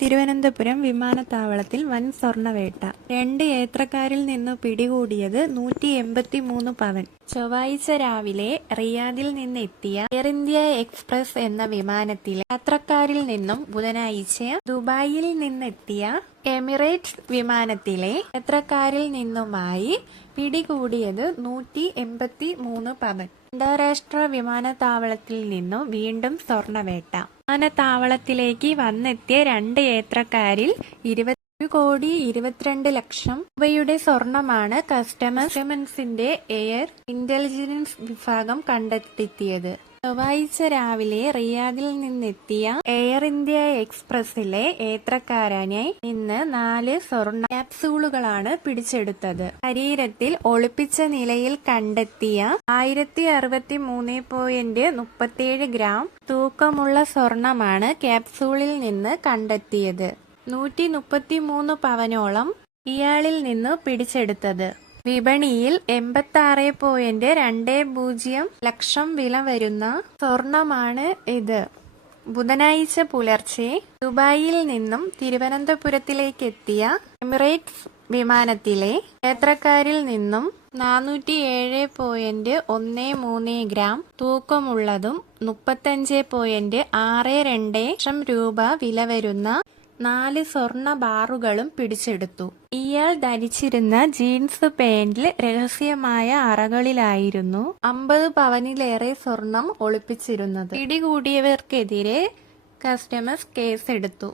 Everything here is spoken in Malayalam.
തിരുവനന്തപുരം വിമാനത്താവളത്തിൽ വൻ സ്വർണ്ണവേട്ട. 2 യാത്രക്കാരിൽ നിന്നു പിടികൂടിയത് 183 പവൻ. ചൊവ്വാഴ്ച രാവിലെ റിയാദിൽ നിന്നെത്തിയ എയർ ഇന്ത്യ എക്സ്പ്രസ് എന്ന വിമാനത്തിലെ യാത്രക്കാരിൽ നിന്നും ബുധനാഴ്ച ദുബായിൽ നിന്നെത്തിയ എമിറേറ്റ്സ് വിമാനത്തിലെ യാത്രക്കാരിൽ നിന്നുമായി പിടികൂടിയത് 183 പവൻ. അന്താരാഷ്ട്ര വിമാനത്താവളത്തിൽ നിന്നും വീണ്ടും സ്വർണ്ണവേട്ട. വിമാനത്താവളത്തിലേക്ക് വന്നെത്തിയ 2 യാത്രക്കാരിൽ 21,22,00,000 രൂപയുടെ സ്വർണമാണ് കസ്റ്റംസിന്റെ എയർ ഇന്റലിജൻസ് വിഭാഗം കണ്ടെത്തിയത്. ചൊവ്വാഴ്ച രാവിലെ റിയാദിൽ നിന്നെത്തിയ എയർ ഇന്ത്യ എക്സ്പ്രസിലെ യാത്രക്കാരനായി നിന്ന് 4 സ്വർണ്ണ ക്യാപ്സൂളുകളാണ് പിടിച്ചെടുത്തത്. ശരീരത്തിൽ ഒളിപ്പിച്ച നിലയിൽ കണ്ടെത്തിയ 1063.37 ഗ്രാം തൂക്കമുള്ള സ്വർണമാണ് ക്യാപ്സൂളിൽ നിന്ന് കണ്ടെത്തിയത്. 133 പവനോളം ഇയാളിൽ നിന്ന് പിടിച്ചെടുത്തത്. വിപണിയിൽ 86.20 ലക്ഷം വില വരുന്ന സ്വർണമാണ് ഇത്. ബുധനാഴ്ച പുലർച്ചെ ദുബായിൽ നിന്നും തിരുവനന്തപുരത്തിലേക്കെത്തിയ എമിറേറ്റ്സ് വിമാനത്തിലെ യാത്രക്കാരിൽ നിന്നും 407.13 ഗ്രാം തൂക്കമുള്ളതും 35.62 ലക്ഷം രൂപ വില വരുന്ന 4 സ്വർണ്ണ ബാറുകളും പിടിച്ചെടുത്തു. ഇയാൾ ധരിച്ചിരുന്ന ജീൻസ് പാന്റിൽ രഹസ്യമായ അറകളിലായിരുന്നു 50 പവനിലേറെ സ്വർണം ഒളിപ്പിച്ചിരുന്നത്. പിടികൂടിയവർക്കെതിരെ കസ്റ്റംസ് കേസെടുത്തു.